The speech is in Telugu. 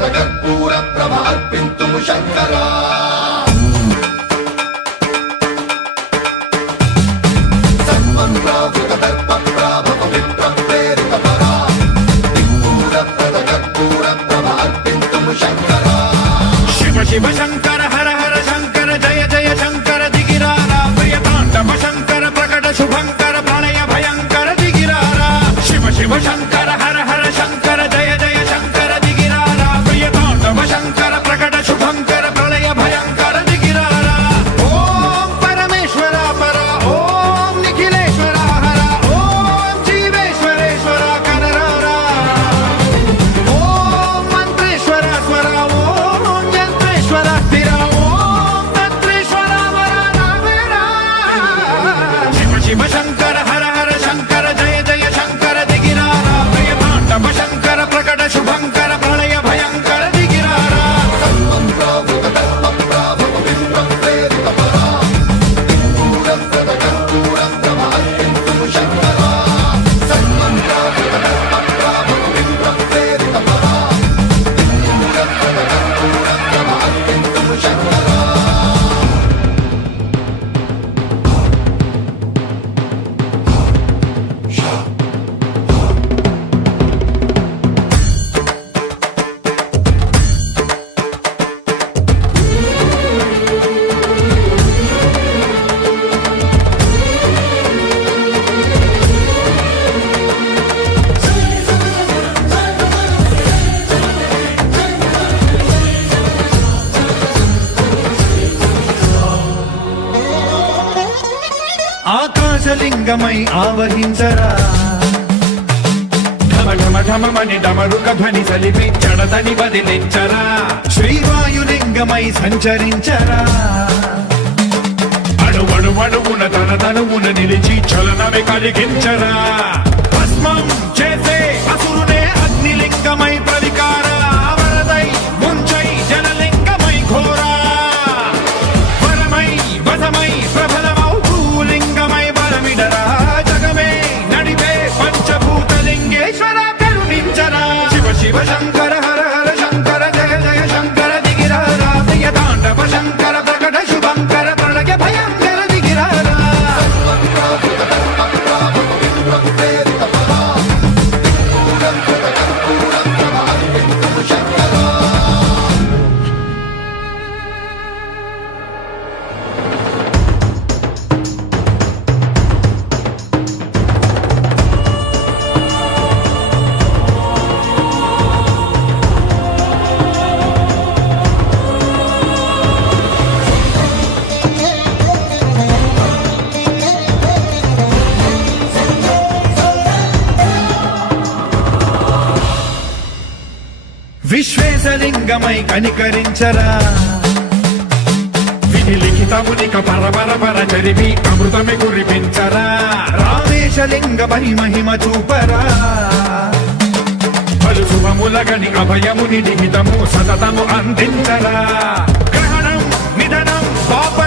కర్పూర ప్రభ అర్పింతుము శంకరా సన్మన్రావృత దర్ప ప్రాభవ విప్ర ప్రేరిత పరా దిక్పూర ప్రద కర్పూర ప్రభ అర్పింతుము శంకరా శివ శివ శంకర హర హర శంకర జయ జయ శంకర దిగిరారా ప్రియ తాండవ శంకర ప్రకట శుభంకర ప్రళయ భయంకర దిగిరారా శివ శివ శంకర హర హర శంకర జయ జయ శంకర దిగిరారా ప్రియ తాండవ శంకర ప్రకట శుభంకర ప్రళయ భయంకర దిగిరారా ఓం పరమేశ్వర పర ఓం నిఖిలేశ్వర హర ఓం జీవేశ్వరేశ్వర కనరారా ఓం మంత్రేశ్వర స్వర ఓం యంత్రేశ్వర స్థిర ఓం తంత్రేశ్వర వర నావేరా శివ శివ శంకర హర హర శంకర జయ జయ శంకర దిగిరారా ప్రియ తాండవ శంకర ప్రకట శుభంకర ప్రళయ భయంకర దిగిరారా సన్మన్రావృత దర్ప ప్రాభవ విప్ర ప్రేరిత పరా దిక్పూర ప్రద కర్పూర ప్రభ అర్పింతుము శంకరా సన్మన్రావృత దర్ప ప్రాభవ విప్ర ప్రేరిత పరా దిక్పూర ప్రద కర్పూర ప్రభ అర్పింతుము శంకరా ఆకాశలింగమై ఆవహించరా ఢమ ఢమ ఢమమని డమరుక ధ్వని సలిపి చడతని వదిలించరా శ్రీవాయులింగమై సంచరించరా అణువణువున తన తనువున నిలిచి చలనమే కలిగించరా భస్మం చేసే అసురునే అగ్నిలింగమై ప్రవికార వరదై ముంచై జలలింగమై ఘోరా వరమై వసమై ప్రబలమౌ భూలింగమై బలమిడరా జగమే నడిపే పంచభూతలింగేశ్వర కరుణించరా శివ శివ శంకర హర హర శంకర జయ జయ శంకర దిగిరారా ప్రియ తాండవ శంకర ప్రకట శుభంకర ప్రళయ భయంకర దిగిరారా సన్మన్రావృత దర్ప ప్రాభవ విప్ర ప్రేరిత పరా దిక్పూర ప్రద కర్పూర ప్రభ అర్పింతుము శంకరా విశ్వేశలింగమై కనికరించరా విధి లిఖితమునిక పరపర పర చరివి అమృతమి కురిపించరా రామేశలింగమై మహిమ చూపరా పలు శుభములగని అభయముని నిహితము సతతము అందించరా గ్రహణం నిధనం పాప